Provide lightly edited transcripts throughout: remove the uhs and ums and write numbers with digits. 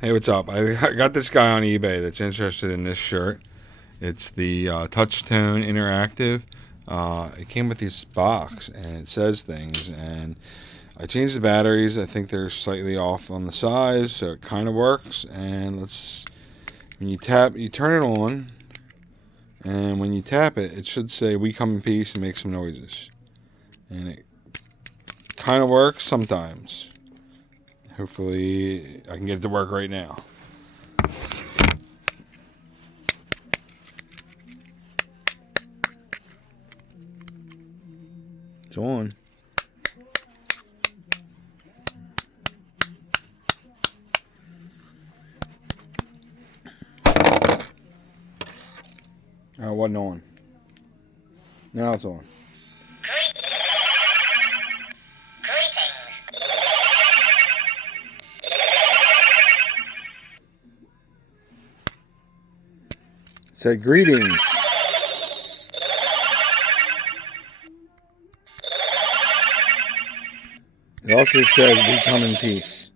Hey, what's up? I got this guy on eBay that's interested in this shirt. It's the Touchtone Interactive. It came with this box and it says things. And I changed the batteries. I think they're slightly off on the size, so it kind of works. And when you tap, you turn it on. And when you tap it, it should say "We come in peace" and make some noises. And it kind of works sometimes. Hopefully, I can get it to work right now. It's on. Oh, it wasn't on. Now it's on. It said greetings. It also says "We come in peace."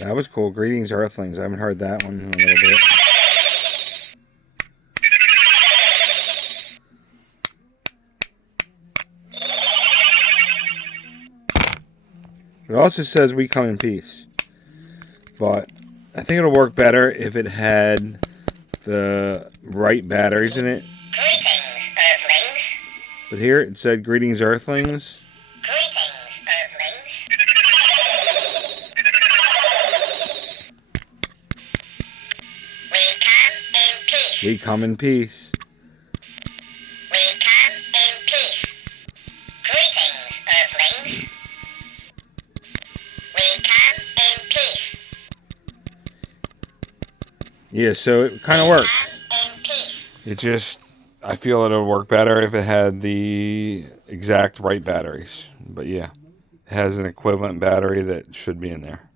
That was cool. Greetings, Earthlings. I haven't heard that one in a little bit. It also says "We come in peace," but I think it'll work better if it had the right batteries in it. Greetings, Earthlings. But here it said "Greetings, Earthlings." Greetings, Earthlings. We come in peace. We come in peace. We come in peace. Greetings, Earthlings. We come in peace. Yeah, so it kind of works. Come in peace. It just, I feel it'll work better if it had the exact right batteries. But yeah, it has an equivalent battery that should be in there.